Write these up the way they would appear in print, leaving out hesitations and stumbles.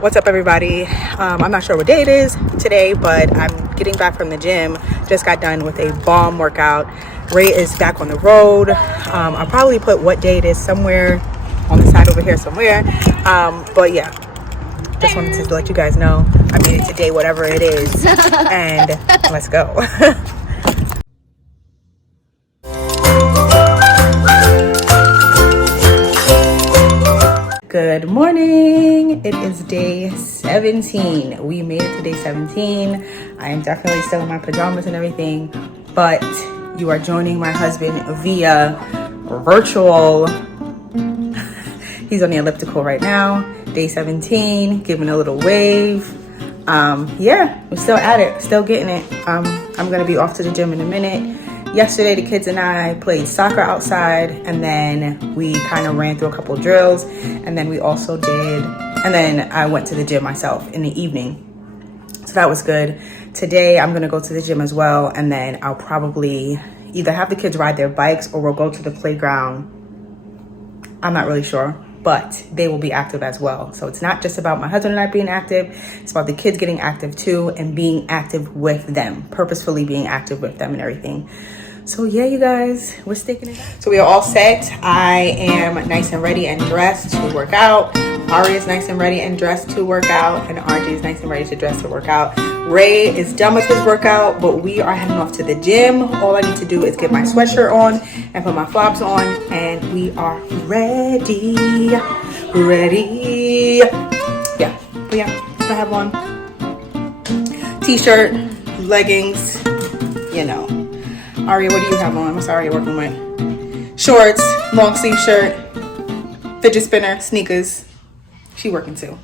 What's up, everybody? I'm not sure what day it is today, but I'm getting back from the gym. Just got done with a bomb workout. Ray is back on the road. I'll probably put what day it is somewhere on the side over here somewhere. But yeah, just wanted to let you guys know I made it today, whatever it is, and let's go. Good morning. It is day 17. We made it to day 17. I am definitely still in my pajamas and everything, but you are joining my husband via virtual. He's on the elliptical right now. Day 17, giving a little wave. Yeah, we're still at it, still getting it. I'm gonna be off to the gym in a minute. Yesterday, the kids and I played soccer outside, and then we kind of ran through a couple drills, and then we also did, and then I went to the gym myself in the evening. So that was good. Today, I'm gonna go to the gym as well, and then I'll probably either have the kids ride their bikes or we'll go to the playground. I'm not really sure, but they will be active as well. So it's not just about my husband and I being active, it's about the kids getting active too and being active with them, purposefully being active with them and everything. So yeah, you guys, we're sticking it. So we are all set. I am nice and ready and dressed to work out. Ari is nice and ready and dressed to work out, and RJ is nice and ready to dress to work out. Ray is done with his workout, but we are heading off to the gym. All I need to do is get my sweatshirt on and put my flops on, and we are ready. Yeah, but yeah, I have on t-shirt, leggings, you know. Ari, what do you have on? What's Ari working with? Shorts, long sleeve shirt, fidget spinner, sneakers. She working too.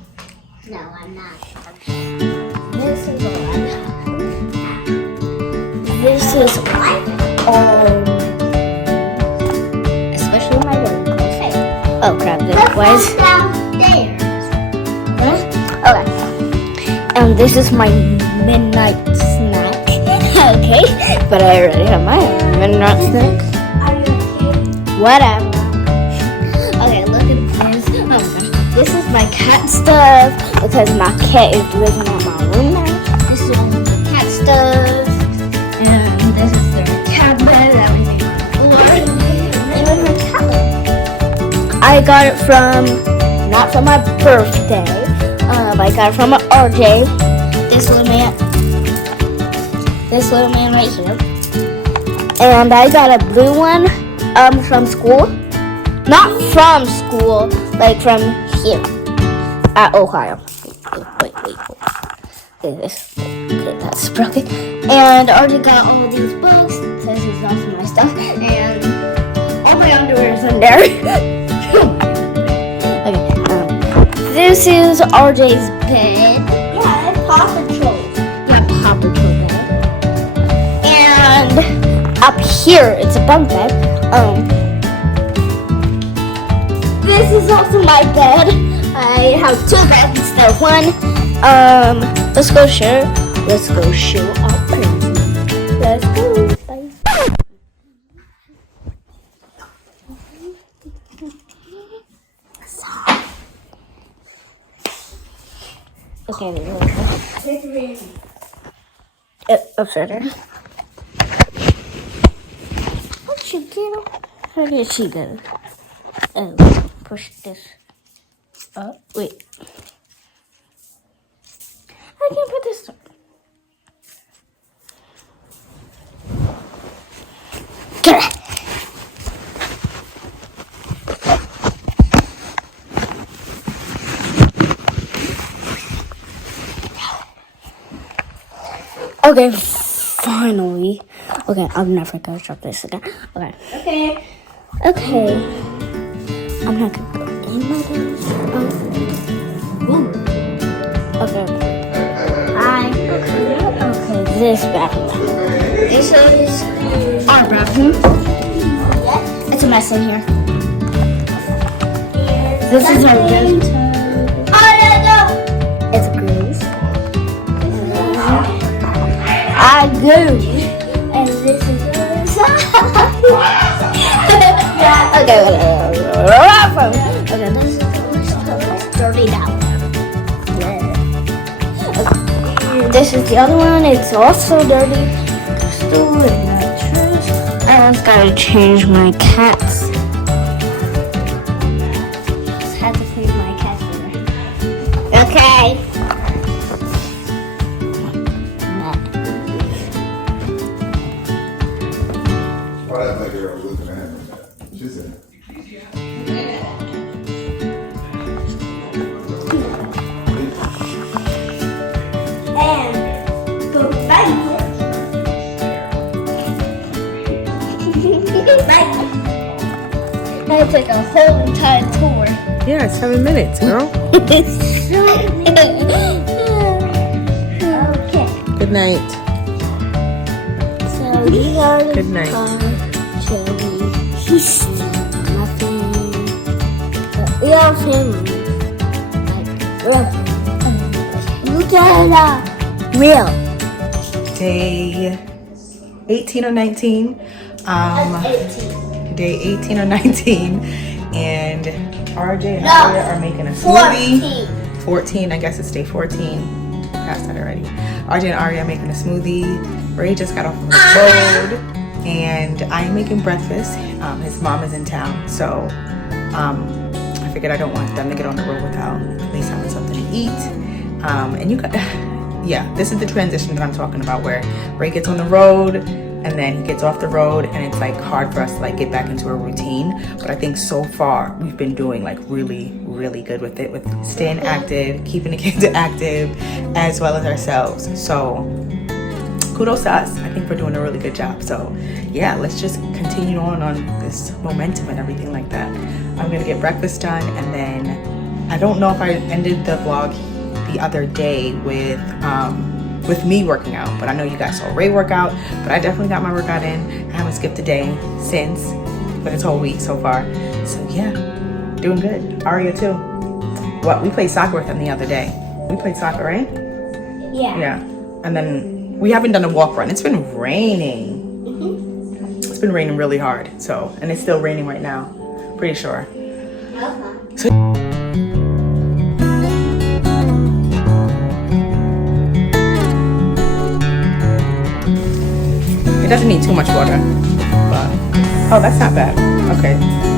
No, I'm not. This is what I'm not. This is especially my work. Okay. Oh crap! This was downstairs. Huh? Okay. And this is my midnight snack. Okay, but I already have my midnight snack. Are you okay? Whatever. Okay, look at this. Oh my gosh. This is my cat stuff because my cat is living in my room now. This is all the cat stuff. And this is the cat bed, everything on the floor. Even my cat. I got it from, not for my birthday, I got it from RJ. This little man right here. And I got a blue one from school. Not from school, like from here at Ohio. Wait. Okay, that's broken. And I already got all these books. This is also my stuff. And all my underwear is in there. Okay, this is RJ's bed. Yeah, it's Paw Patrol. Yeah, Paw Patrol bed. And up here, it's a bunk bed. This is also my bed. I have two beds instead of one. Let's go show our friends. Let's go. Bye. Okay, upside down. What you do? How did she do? Oh, push this up. Wait. I can put this up. Get it. Okay, finally. Okay, I'm never gonna drop this again. Okay. I'm not gonna go in my room. Okay. Okay, this bathroom. This is our bathroom. It's a mess in here. This is our room. It's gross. I go. And this is Okay, this is dirty down there. this is the other one. It's also dirty. Still in my trash. I just gotta change my cats. Just had to clean my cat litter. Okay. Why that my girl looking at him? She said. And the bank. I took a whole entire tour. Yeah, 7 minutes, girl. Okay. Good night. So these are the Good night. chili. Nothing. We all family. Like, look at that. Real. Day 18 or 19. Day 18 or 19. And RJ and Aria are making a smoothie. 14, I guess it's day 14. Passed that already. RJ and Aria are making a smoothie. Ray just got off the road. And I'm making breakfast. His mom is in town. So I figured I don't want them to get on the road without at least having something to eat. And you got, yeah, this is the transition that I'm talking about, where Ray gets on the road and then he gets off the road, and it's like hard for us to like get back into a routine. But I think so far we've been doing like really, really good with it, with staying active, keeping the kids active, as well as ourselves. So kudos to us. I think we're doing a really good job. So yeah, let's just continue on this momentum and everything like that. I'm gonna get breakfast done, and then I don't know if I ended the vlog the other day with me working out, but I know you guys saw Ray work out, but I definitely got my workout in. I haven't skipped a day since for this whole week so far. So yeah, doing good. Aria too. What, we played soccer with them the other day. We played soccer, right? Yeah. Yeah. And then we haven't done a walk run. It's been raining. It's been raining really hard. So, and it's still raining right now. Pretty sure. So it doesn't need too much water, but oh, that's not bad. Okay,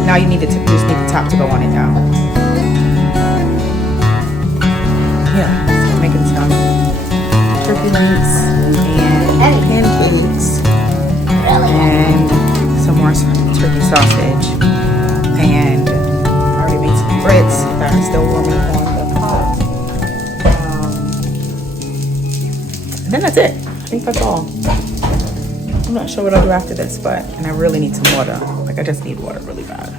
now you just need the top to go on it now. Yeah, so I'm making some turkey links and pancakes and some more turkey sausage, and I already made some grits that are still warming on the pot. And then that's it. I think that's all. I'm not sure what I'll do after this, and I really need some water. Like, I just need water really bad.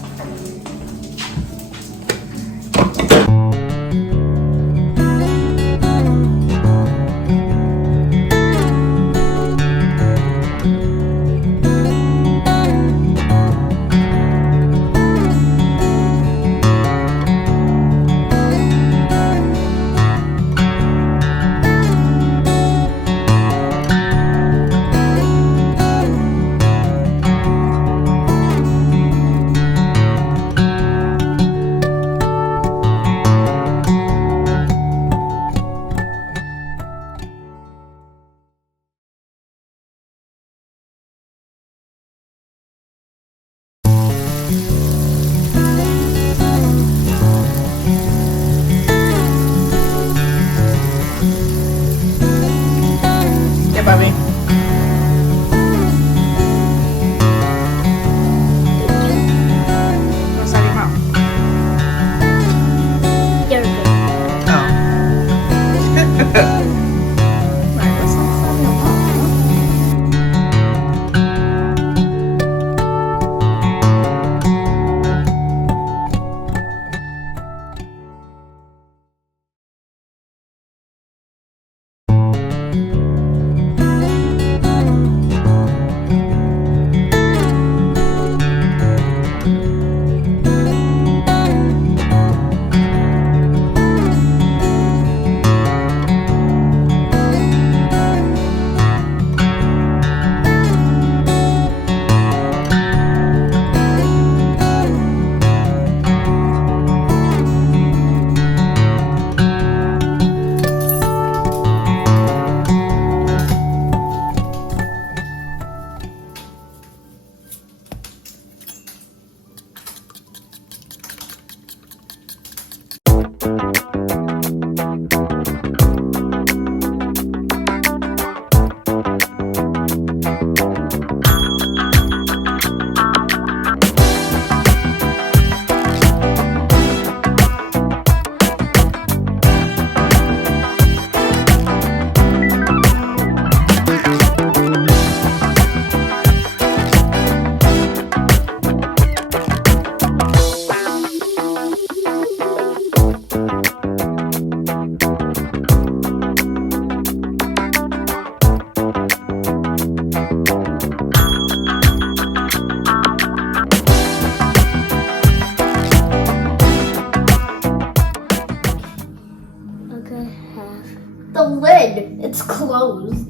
The lid, it's closed.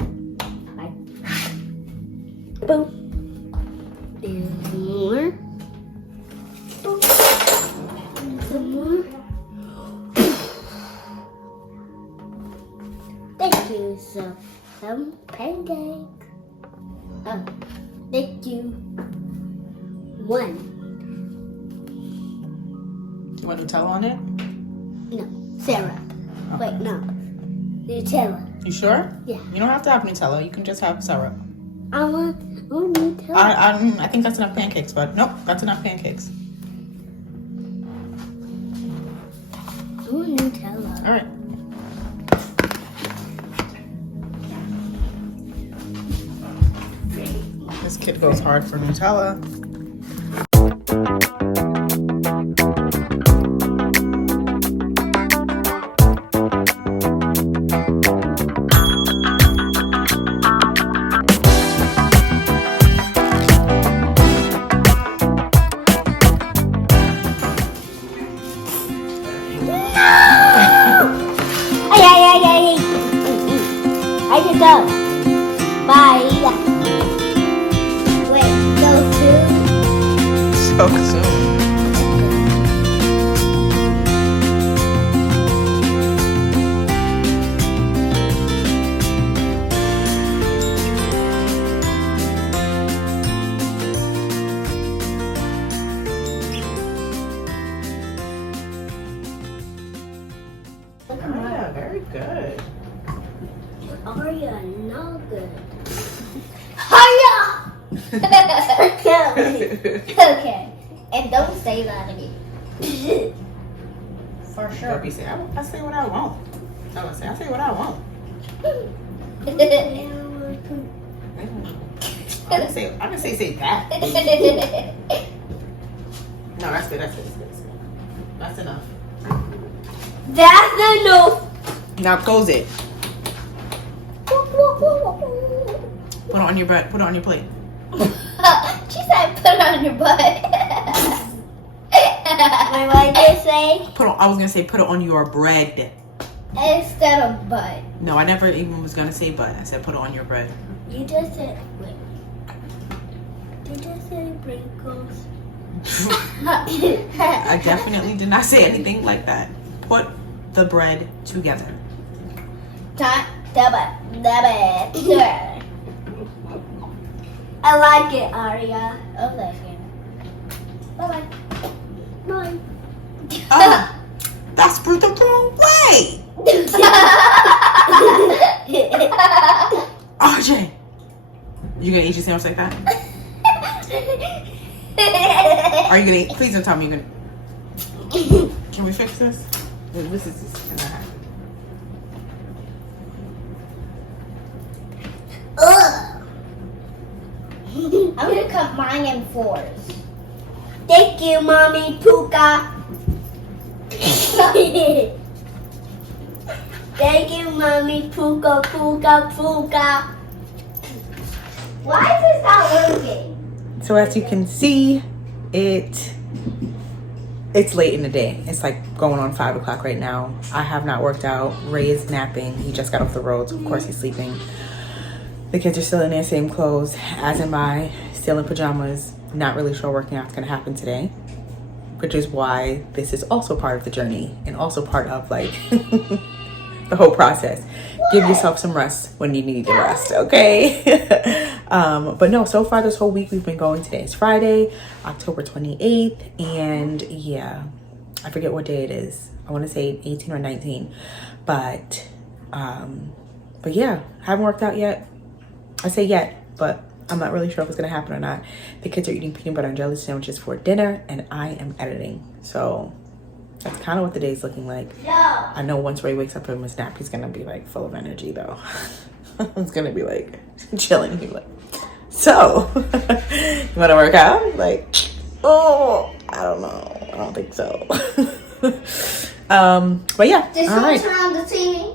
Boom. There's more. Boom. Some more. Thank you, so some pancake. Oh, thank you. One. You want Nutella on it? No, Sarah. Wait, no. Nutella. You sure? Yeah. You don't have to have Nutella. You can just have syrup. I want Nutella. I think that's enough pancakes, but nope, that's enough pancakes. I want Nutella. All right. This kid goes hard for Nutella. I can go. Bye. Wait, go to. So soon. Yeah, very good. Aria, no good. Hiya! Okay. And don't say that again. For sure. I say what I want. I say what I want. I didn't say that. No, that's good. That's enough. That's enough. Now close it. Put it on your butt. Put it on your plate. She said put it on your butt. What did you say? I was gonna say put it on your bread. Instead of butt. No, I never even was gonna say butt. I said put it on your bread. You just said, wait. Did you say sprinkles? I definitely did not say anything like that. Put the bread together. I like it, Aria. I like it. Bye-bye. Bye. That's the wrong way. RJ, you gonna eat your sandwich like that? Are you gonna eat? Please don't tell me you're gonna. Can we fix this? This is gonna happen. Ugh. I'm gonna cut mine in fours. Thank you, Mommy Puka. Thank you, Mommy Puka, Puka, Puka. Why is this not working? So as you can see, it's late in the day. It's like going on 5 o'clock right now. I have not worked out. Ray is napping. He just got off the road, so of course he's sleeping. The kids are still in their same clothes, as am I, still in pajamas. Not really sure working out's gonna happen today, which is why this is also part of the journey and also part of like the whole process. Give yourself some rest when you need the rest, okay? But no, so far this whole week we've been going. Today is Friday, October 28th, and yeah, I forget what day it is. I want to say 18 or 19, but yeah, haven't worked out yet. I say yet, but I'm not really sure if it's gonna happen or not. The kids are eating peanut butter and jelly sandwiches for dinner, and I am editing. So that's kind of what the day's looking like. No. I know once Ray wakes up from his nap, he's gonna be like full of energy though. It's gonna be like chilling. He'll be like, so you wanna work out? Like, oh, I don't know. I don't think so. But yeah, Just all right. turn on the TV.